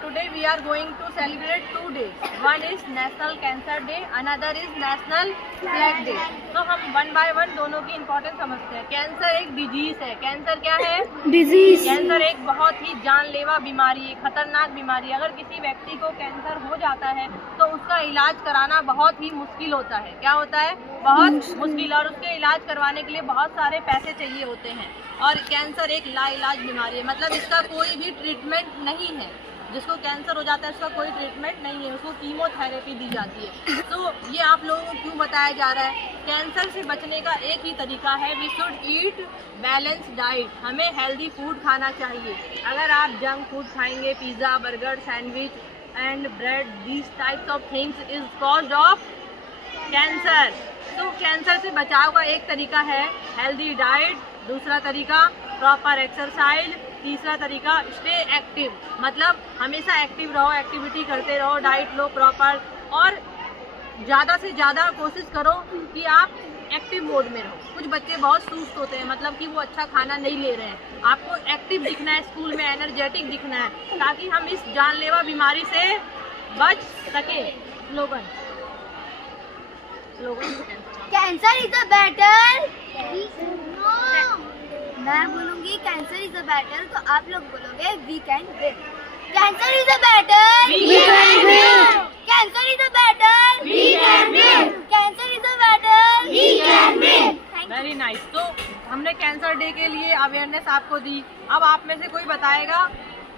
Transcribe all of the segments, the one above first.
today we are going to celebrate 2 days. One is National Cancer Day, another is National Flag Day. तो हम one by one दोनों की importance समझते हैं। Cancer एक disease है। कैंसर क्या है? डिजीज। कैंसर एक बहुत ही जानलेवा बीमारी है, खतरनाक बीमारी है। अगर किसी व्यक्ति को कैंसर हो जाता है तो उसका इलाज कराना बहुत ही मुश्किल होता है। क्या होता है? बहुत मुश्किल। और उसके इलाज करवाने के लिए बहुत सारे पैसे चाहिए होते हैं। और कैंसर एक लाइलाज बीमारी है, मतलब इसका कोई भी ट्रीटमेंट नहीं है। जिसको कैंसर हो जाता है उसका कोई ट्रीटमेंट नहीं है, उसको कीमोथेरेपी दी जाती है। तो ये आप लोगों को क्यों बताया जा रहा है? कैंसर से बचने का एक ही तरीका है, we should eat balance diet. हमें हेल्दी फूड खाना चाहिए। अगर आप जंक फूड खाएंगे, pizza, burger, sandwich and bread, these types of things is caused of cancer. तो कैंसर से बचाव का एक तरीका है हेल्दी डाइट, दूसरा तरीका प्रॉपर एक्सरसाइज, तीसरा तरीका स्टे एक्टिव, मतलब हमेशा एक्टिव रहो, एक्टिविटी करते रहो, डाइट लो प्रॉपर, और ज़्यादा से ज़्यादा कोशिश करो कि आप एक्टिव मोड में रहो। कुछ बच्चे बहुत सुस्त होते हैं, मतलब कि वो अच्छा खाना नहीं ले रहे हैं। आपको एक्टिव दिखना है, स्कूल में एनर्जेटिक दिखना है, ताकि हम इस जानलेवा बीमारी से बच सके। Slogan cancer is a battle. मैं बोलूंगी कैंसर इज अ बैटल, तो आप लोग बोलोगे we can win. Cancer is a battle, we can win. Cancer is a battle, we can win. Cancer is a battle, we can win. Very nice. तो हमने cancer day के लिए awareness आपको दी। अब आप में से कोई बताएगा?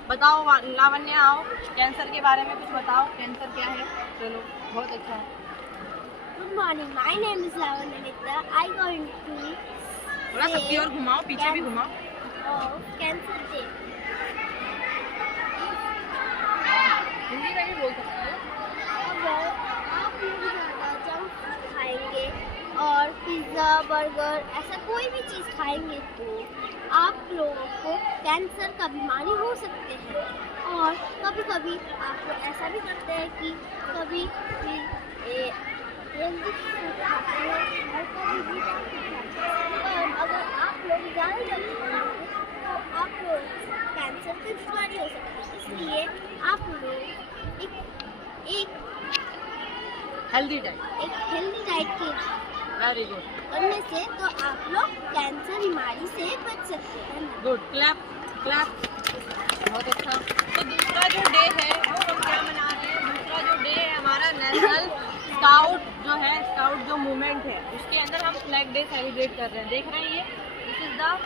बताओ लावण्य, आओ कैंसर के बारे में कुछ बताओ। कैंसर क्या है? चलो, बहुत अच्छा है। Good morning, my name is Lavanya Mitra. I going to थोड़ा सबकी ओर घुमाओ, पीछे भी घुमाओ। Cancer day. हिंदी में भी बोल सकते हो। अगर आप लोग ज़्यादा जंक फूड खाएंगे और पिज़्ज़ा, बर्गर, ऐसा कोई भी चीज़ खाएंगे तो आप लोगों को कैंसर का बीमारी हो सकते हैं। और कभी कभी आप लोग ऐसा भी करते हैं कि कभी भी हेल्दी फूड खाते हैं और कभी भी जंक फूड खाते हैं। और अगर आप लोग ज़्यादा जंक फूड खाएंगे तो आप लोग कैंसर की बीमारी हो सकती है। इसलिए आप लोग एक हेल्दी डाइट की वेरी गुड करने से तो आप लोग कैंसर बीमारी से बच सकते हैं। गुड, क्लैप क्लैप, बहुत अच्छा। तो दूसरा जो डे है वो हम क्या मना रहे हैं? दूसरा जो डे है हमारा नेशनल स्काउट जो है, स्काउट जो मूवमेंट है, उसके अंदर हम फ्लैग डे सेलिब्रेट कर रहे हैं। देख रहे हैं ये, this is the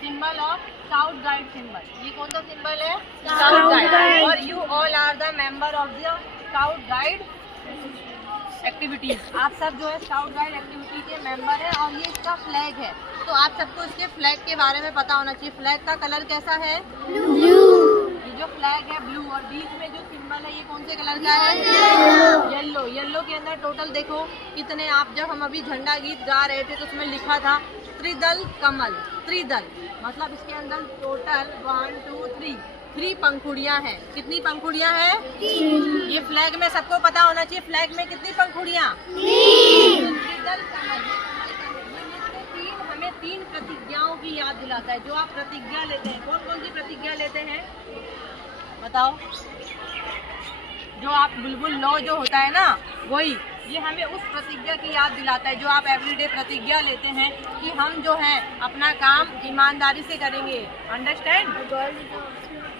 symbol of scout guide symbol. ये कौन सा सिंबल है? Scout guide. और you all are the member of the scout guide activities. आप सब जो है स्काउट गाइड एक्टिविटी के मेंबर हैं। और ये इसका फ्लैग है, तो आप सबको इसके फ्लैग के बारे में पता होना चाहिए। फ्लैग का कलर कैसा है? ब्लू। ये जो फ्लैग है ब्लू, और बीच में जो सिंबल है ये कौन से कलर का है? येलो। येलो के अंदर टोटल देखो कितने, आप जब हम अभी झंडा गीत गा रहे थे तो उसमें लिखा था त्रिदल कमल। त्रिदल मतलब इसके अंदर टोटल 1 2 3 पंखुड़ियाँ हैं। कितनी पंखुड़ियाँ हैं? 3। ये फ्लैग में सबको पता होना चाहिए, फ्लैग में कितनी पंखुड़ियाँ? 3। त्रिदल कमल, हमें 3 प्रतिज्ञाओं की याद दिलाता है। जो आप प्रतिज्ञा लेते हैं, कौन कौन सी प्रतिज्ञा लेते हैं बताओ? जो आप बुलबुल लॉ जो होता है ना, वही, ये हमें उस प्रतिज्ञा की याद दिलाता है जो आप एवरीडे प्रतिज्ञा लेते हैं कि हम जो है अपना काम ईमानदारी से करेंगे। अंडरस्टैंड?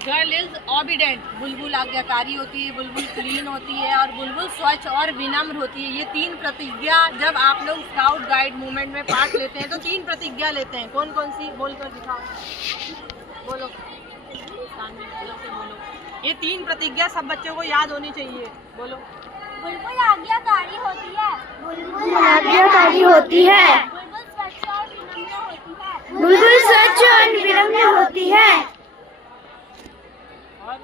गर्ल इज ओबीडेंट, बुलबुल आज्ञाकारी होती है, बुलबुल क्लीन होती है, और बुलबुल स्वच्छ और विनम्र होती है। ये 3 प्रतिज्ञा जब आप लोग स्काउट गाइड मूवमेंट में पार्ट लेते हैं तो 3 प्रतिज्ञा लेते हैं। कौन कौन सी? बोल कर दिखाओ, बोलो, बोलो। ये 3 प्रतिज्ञा सब बच्चों को याद होनी चाहिए। बोलो। बुलबुल आज्ञाकारी होती है। बुलबुल आज्ञाकारी होती है। बुलबुल स्वच्छ और विनम्र होती है। बुलबुल स्वच्छ और विनम्र होती है। और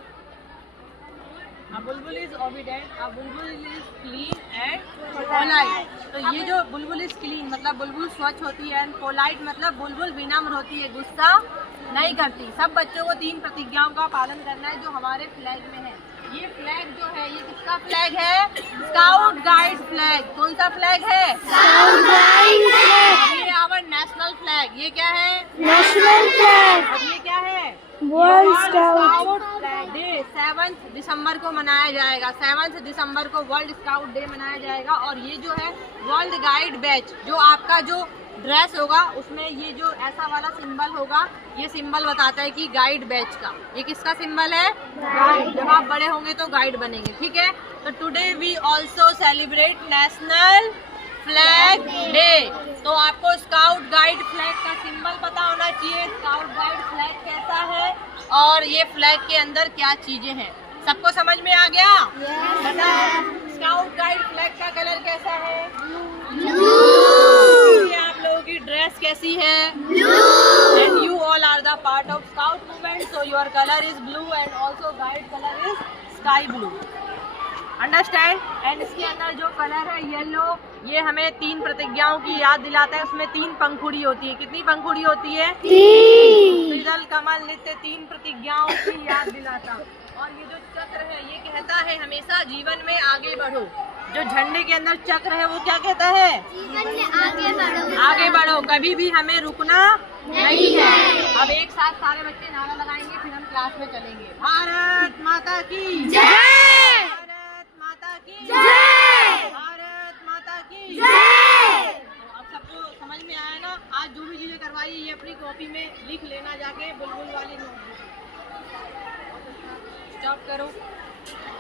बुलबुल is obedient, Bulbul is clean and polite. तो ये जो बुलबुल इज क्लीन मतलब बुलबुल स्वच्छ होती है, एंड पोलाइट मतलब बुलबुल विनम्र होती है, गुस्सा नहीं करती। सब बच्चों को 3 प्रतिज्ञाओं का पालन करना है जो हमारे फ्लैग में है। ये फ्लैग जो है ये किसका फ्लैग है? Scout guide flag. कौन सा फ्लैग है? Scout guide flag. ये आवर नेशनल फ्लैग। ये क्या है? National flag. और ये क्या है? World scout flag day. 7 दिसंबर को मनाया जाएगा। 7 दिसंबर को वर्ल्ड स्काउट डे मनाया जाएगा। और ये जो है वर्ल्ड गाइड बैच, जो आपका जो ड्रेस होगा उसमें ये जो ऐसा वाला सिंबल होगा, ये सिंबल बताता है कि गाइड बैच का। ये किसका सिंबल है? गाइड। जब आप बड़े होंगे तो गाइड बनेंगे, ठीक है। तो today we also celebrate national flag day. तो आपको स्काउट गाइड फ्लैग का सिंबल पता होना चाहिए, स्काउट गाइड फ्लैग कैसा है और ये फ्लैग के अंदर क्या चीजें हैं। सबको समझ में आ गया? स्काउट गाइड फ्लैग का कलर कैसा है? आप लोगों की ड्रेस कैसी है? And you all are the part of scout movement, so your colour is blue and also guide colour is sky blue. Understand? And इसके अंदर जो कलर है येलो, ये हमें 3 प्रतिज्ञाओं की याद दिलाता है। उसमें 3 पंखुड़ी होती है। कितनी पंखुड़ी होती है? 3। कमल नित्य 3 प्रतिज्ञाओं की याद दिलाता। और ये जो चक्र है ये कहता है हमेशा जीवन में आगे बढ़ो। जो झंडे के अंदर चक्र है वो क्या कहता है? जीवन में आगे बढ़ो। आगे बढ़ो, कभी भी हमें रुकना नहीं है। अब एक साथ सारे बच्चे नारा लगाएंगे, फिर हम क्लास में चलेंगे। भारत माता की जय! भारत माता की जय! भारत माता की जय! अब सबको समझ में आया ना? आज जो भी चीजें करवाई ये अपनी कॉपी में लिख लेना जाके, बुलबुल वाली नोटबुक। स्टॉप करो।